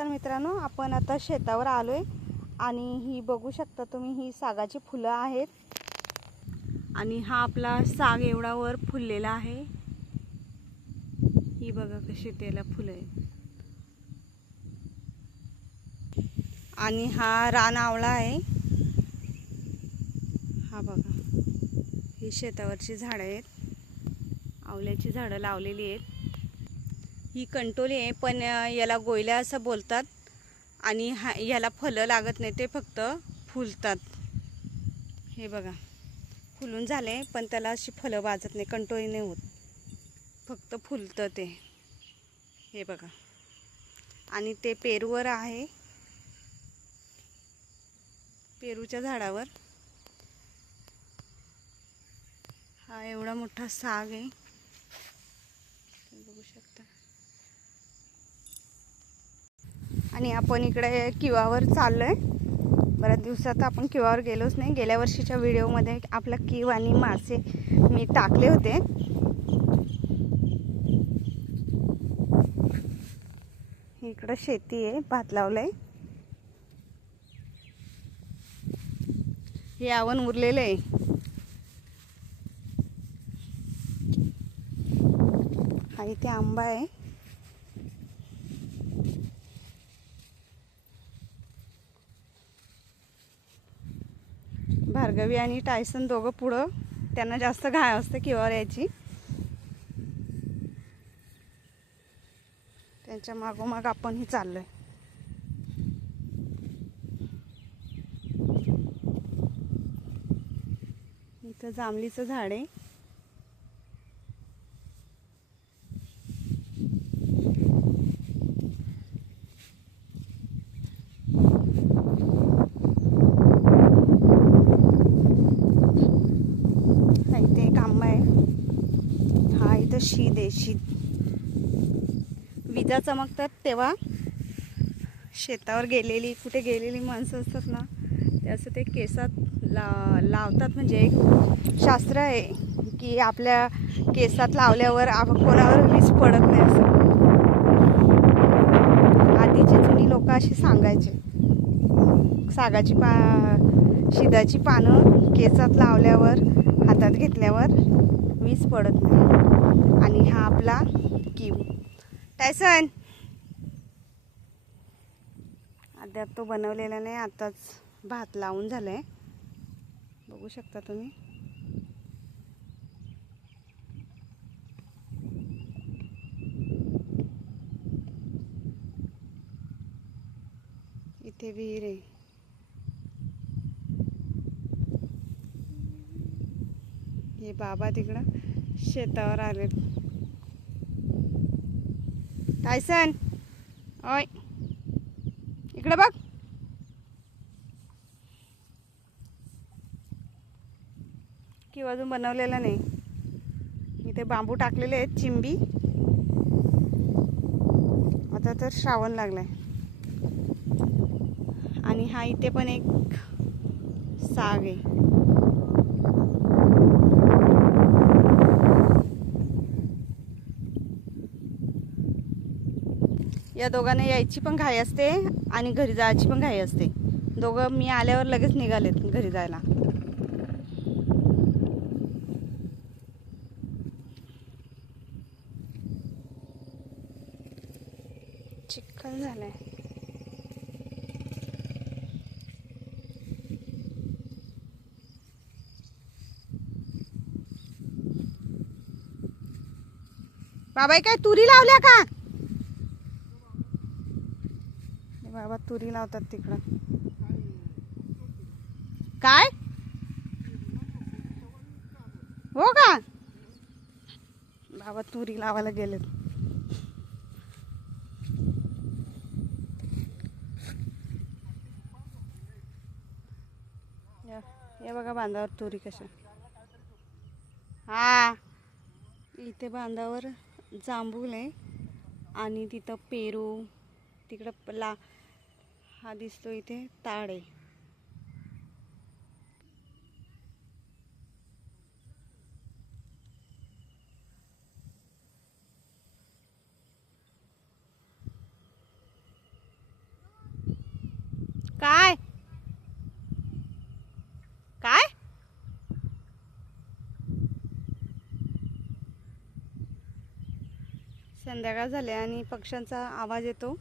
नमस्कार मित्रांनो आपण आता शेतावर आलो आहे आणि ही बघू शकता तुम्ही ही सागाची फुलं आहेत. आणि हा आपला साग एवढा वर फुललेला आहे. ही बघा कशी त्याला फुलं आहेत. आणि हा रान आवळा आहे. हा बघा ही शेतावरची झाडं आहेत. आवल्याची झाडं लावलेली आहेत. ही कंटोली आहे पण याला गोयल्या असं बोलतात आणि हा याला फलं लागत नाही ते फक्त फुलतात. हे बघा फुलून झाले पण त्याला अशी फलं वाजत नाही कंटोळी नाही होत. फक्त फुलतं ते. हे बघा. आणि ते पेरूवर आहे. पेरूच्या झाडावर. हा एवढा मोठा साग आहे. बघू शकता. आणि आपण इकडे किवावर चाललोय. बऱ्याच दिवसात आपण किवावर गेलोच नाही. गेल्या वर्षीच्या व्हिडिओमध्ये आपला किव आणि मासे मी टाकले होते. इकडं शेती आहे भात लावलंय. हे आवण उरलेलं आहे. हा इथे आंबा आहे. भार्गवी आणि टायसन दोघं पुढं त्यांना जास्त घाय असते किंवा यायची. त्यांच्या मागोमाग आपणही चाललोय. इथं जांभलीचं झाड आहे हा इथे एक आंबा आहे देशी. विजा चमकतात तेव्हा. शेतावर गेलेली कुठे गेलेली माणसं असतात ना ते असं ते केसात ला लावतात. म्हणजे एक शास्त्र आहे की आपल्या केसात लावल्यावर आप कोणावर वीज पडत नाही असं. आधीची जुनी लोक अशी सांगायचे. सागाची पा शिदाची पानं केसात लावल्यावर हातात घेतल्यावर वीज पडत नाही. आपला किव टायसन अद्याप तो बनवलेला नाही आताच भात लावून झालंय. बघू शकता तुम्ही. इथे विहीर आहे. हे बाबा तिकडं शेतावर आले टायसन ओय इकडे बघ. किंवा अजून बनवलेला नाही. इथे बांबू टाकलेले आहेत चिंबी. आता तर श्रावण लागलाय. आणि हा इथे पण एक साग आहे. या दोघांना यायची पण घाई असते आणि घरी जायची पण घाई असते. दोघं मी आल्यावर लगेच निघालेत घरी जायला. चिखल झालंय. बाबाई काय तुरी लावल्या का हे बाबा तुरी लावतात तिकडं. काय? हो का? बाबा तुरी लावायला गेलेत. या- या बघा बांधावर तुरी कशा. हा. इथे बांधावर जांभूल आहे आणि तिथं पेरू तिकडं ला हा दिसतो इथे ताड. आहे काय? काय? संध्याकाळ झाले आणि पक्ष्यांचा आवाज येतो.